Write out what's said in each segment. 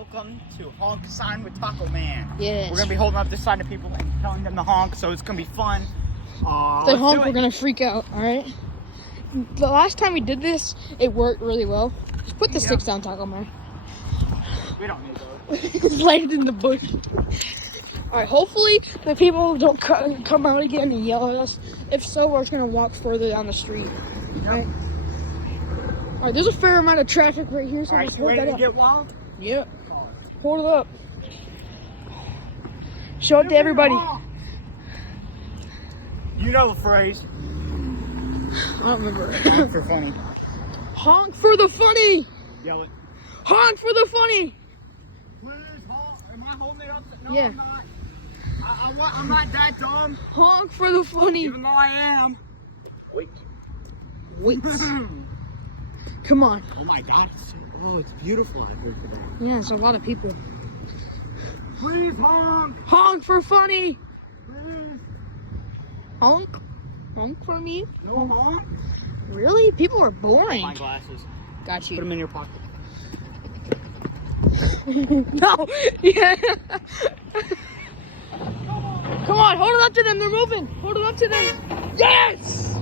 welcome to Honk Sign with Tacoman. Yes. We're going to be holding up this sign to people and telling them to honk, so it's going to be fun. If they honk, we're going to freak out, alright? The last time we did this, it worked really well. Just put the sticks down, Tacoman. We don't need those. Just lay it in the bush. Alright, hopefully the people don't come out again and yell at us. If so, we're just going to walk further down the street. Alright? Alright, there's a fair amount of traffic right here, so Alright, let's you hold ready that to up. get wild? Yep. Hold it up. Show it to everybody. You know the phrase. I don't remember. Honk for funny. Honk for the funny! Yell it. Honk for the funny! Please honk. Am I holding it up? No, Yeah. I'm not. I'm not that dumb. Honk for the funny! Even though I am. Wait. Come on. Oh my god. It's beautiful out here today. Yeah, it's a lot of people. Please honk. Honk for funny! Please. Honk? Honk for me? No honk. Really? People are boring. My glasses. Got Put you. them in your pocket. No! Yeah! Come on, hold it up to them, they're moving! Hold it up to them! Yes!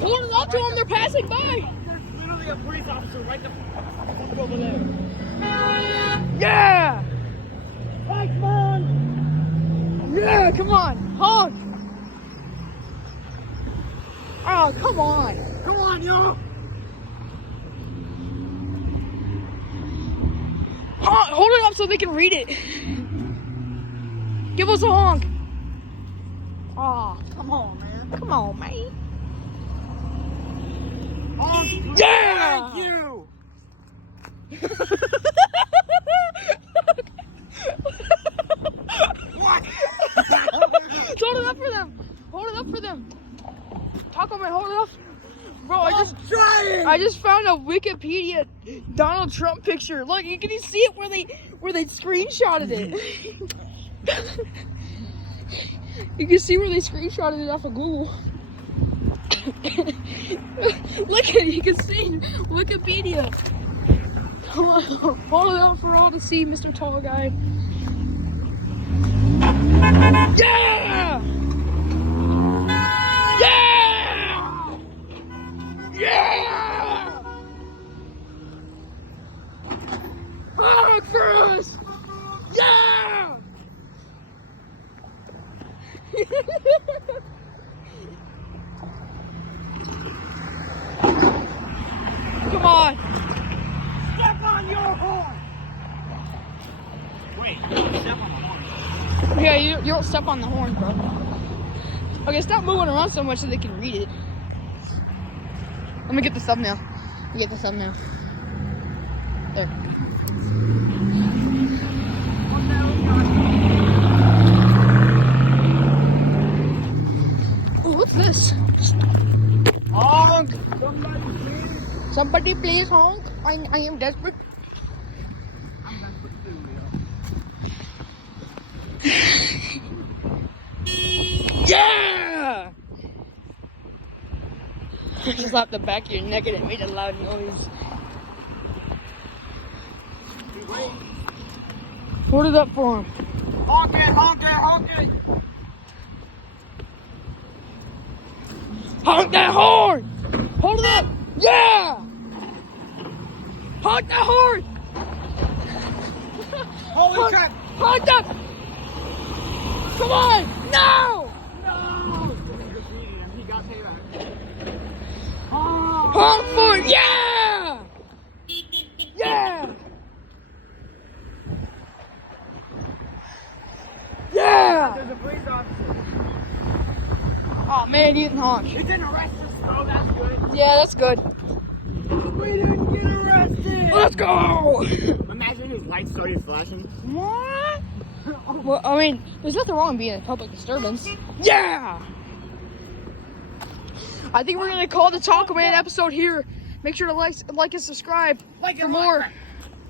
Hold it up to them, they're passing by! There's literally a police officer right over there. Yeah! Thanks, man! Yeah, come on, honk! Oh, come on! Come on, yo! Honk, hold it up so they can read it. Give us a honk. Oh, Come on, man. come on, man. Honk. Yeah! Thank you! What? Hold it up for them. Hold it up for them. Tacoman, hold it up. Bro, I just found a Wikipedia Donald Trump picture. Look, you can see it where they screenshotted it. You can see where they screenshotted it off of Google. Look at it, you can see Wikipedia. Come on, hold it up for all to see, Mr. Tall Guy. Yeah! Yeah! Yeah! Honk for us! Yeah! Come on! Step on your horn! Wait, step on the horn. Yeah, you don't step on the horn, bro. Okay, stop moving around so much so they can read it. Let me get the thumbnail. Get the thumbnail. There. Oh, what's this? Honk! Somebody please honk. I am desperate. Yeah! Just slapped the back of your neck and it made a loud noise. Hold it up for him. Honk it, honk it, honk it! Honk that horn! Hold it up! Yeah! Honk that horn! Holy crap! Honk that! Come on! No! No! He got payback. Honk! Honk for it! Yeah! Yeah! Yeah! There's a police officer. Oh man, he didn't honk. He didn't arrest us, though. That's good. Yeah, that's good. We didn't get arrested! Let's go! Imagine his lights started flashing. What? Well, I mean, there's nothing wrong with being a public disturbance. Yeah! I think we're gonna call the Tacoman episode here. Make sure to like and subscribe for more.